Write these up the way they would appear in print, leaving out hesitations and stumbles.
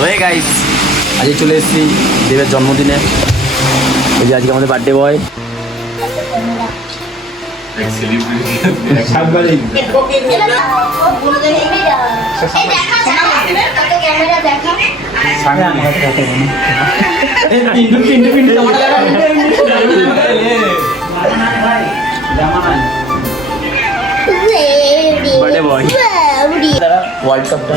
হয়ে গাইস আজকে চলে এসেছি দেবের জন্মদিনে। এই যে আজকে আমাদের birthday boy. Birthday boy world কাপটা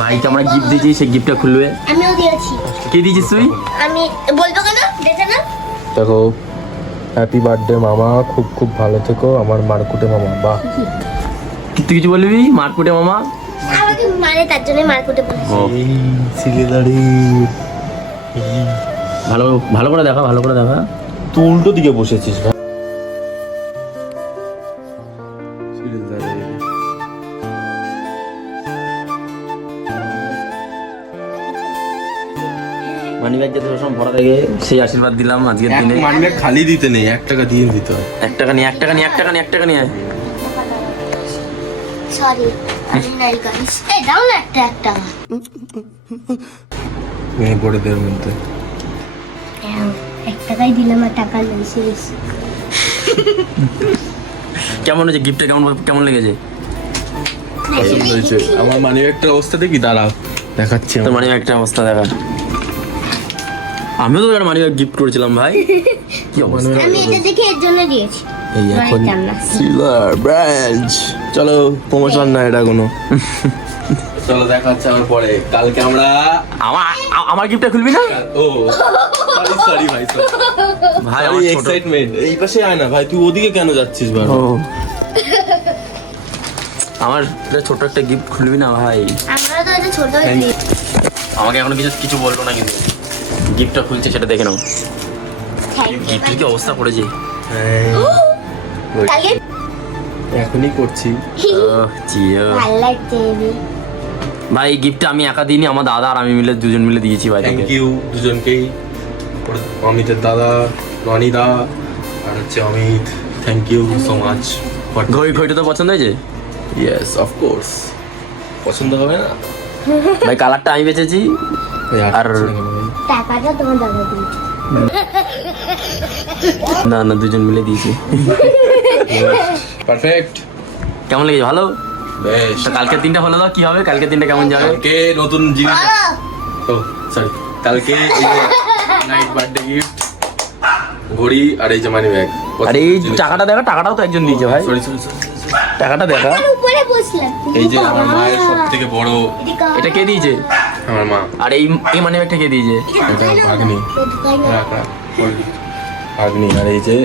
ভাইকে আমরা গিফট দিয়েছি, সেই গিফটটা খুলবে। আমিও দিয়েছি। কি দিয়েছিস তুই? আমি বলবো কেন দেখে না। দেখো, হ্যাপি বার্থডে মামা, খুব খুব ভালো থেকো আমার মারকুটে মামা। বাহ, তুই কিছু বলবি? মারকুটে মামা আমাকে মানে তার জন্য মারকুটে বলেছি। সিলেদারি ভালো ভালো করে দেখা, ভালো করে দেখা। তুই উল্টো দিকে বসেছিস না? মানি ব্যাগ যাতে সবসময় ভরা থাকে সেই আশীর্বাদ দিলাম আজকের দিনে। মানি ব্যাগ খালি দিতে নেই, 1 টাকা দিয়ে দিতে হয়। 1 টাকা নিয়ে 1 টাকা নিয়ে 1 টাকা নিয়ে 1 টাকা নিয়ে সরি আমি নাই গাইস। এই দাও না একটা এই পড়ে দেওয়ার মধ্যে 1 টাকাই দিলাম আর টাকা নেই শেষ। কেমন হয়েছে গিফটটা? কেমন লেগেছে? পছন্দ হয়েছে। আমার মানি ব্যাগটার অবস্থা দেখি, দাঁড়াও দেখাচ্ছি। তোর মানি ব্যাগটা অবস্থা দেখা। আমিও তো মানি ব্যাগ গিফট করেছিলাম ভাই। কি অবস্থা? আমি এটা দেখে এর জন্য দিয়েছি। এই এখন জানতাম না। সিলার ব্রাঞ্চ, চলো প্রমোশন না এটা কোনো। চলো দেখাচ্ছে আমার পরে। কালকে আমরা আমার গিফটটা খুলবি না? ও সরি ভাই, ভাই আমার এক্সাইটমেন্ট। এই পাশে আয় না ভাই, তুই ওদিকে কেন যাচ্ছিস ভাই? ও আমার ছোট একটা গিফট খুলবি না ভাই? আমরা তো এটা ছোট হয়েছি। আমাকে এখনো কিছু বলবো না, কিন্তু গিফটটা খুলছে সেটা দেখে নাও। Thank you. গিফটের কি অবস্থা করেছে কালকে এখনই করছি। ভালো লাগছে ভাই গিফটটা আমি একা দিইনি, আমার দাদা আর আমি মিলে দুজন মিলে দিয়েছি ভাই। থ্যাংক ইউ দুজনকেই, অমিতের দাদা রনি দা আর হচ্ছে Amit. Thank you so much. ঘড়িটা তো পছন্দ হয়েছে? ইয়েস অফ কোর্স, পছন্দ হবে না ভাই? কালারটা আমি বেচেছি আর টাকাটা তোমার দাদা দিয়েছে। না দুজন মিলে দিয়েছি। পারফেক্ট। কেমন লেগেছে? ভালো। বেশ, তা কালকের দিনটা হলো দাও, কি হবে কালকের দিনটা কেমন যাবে? কালকে নতুন জিনিস। ও সরি, কালকে এই যে নাইট বার্থডে গিফট, ঘড়ি আর এই যে মানি ব্যাগ। আর এই টাকাটা দেখা, টাকাটাও তো একজন দিয়েছে ভাই। সরি, টাকাটা দেখা। আর উপরে বসলাম। এই যে আমার মায়ের সবথেকে বড়, এটা কে দিয়েছে? আমার মা। আর এই মানি ব্যাগটা কে দিয়েছে? এটা ভাগ্নি, ভাগ্নি। আর এই যে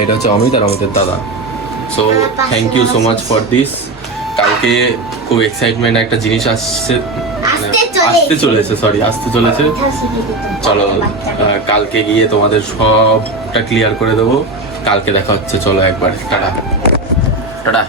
এটা হচ্ছে অমিত আর অমিতের দাদা। So thank you so much for this. কালকে খুব এক্সাইটমেন্ট একটা জিনিস আসছে, আসতে চলেছে। চলো কালকে গিয়ে তোমাদের সবটা ক্লিয়ার করে দেবো। কালকে দেখা হচ্ছে, চলো একবার টাটা।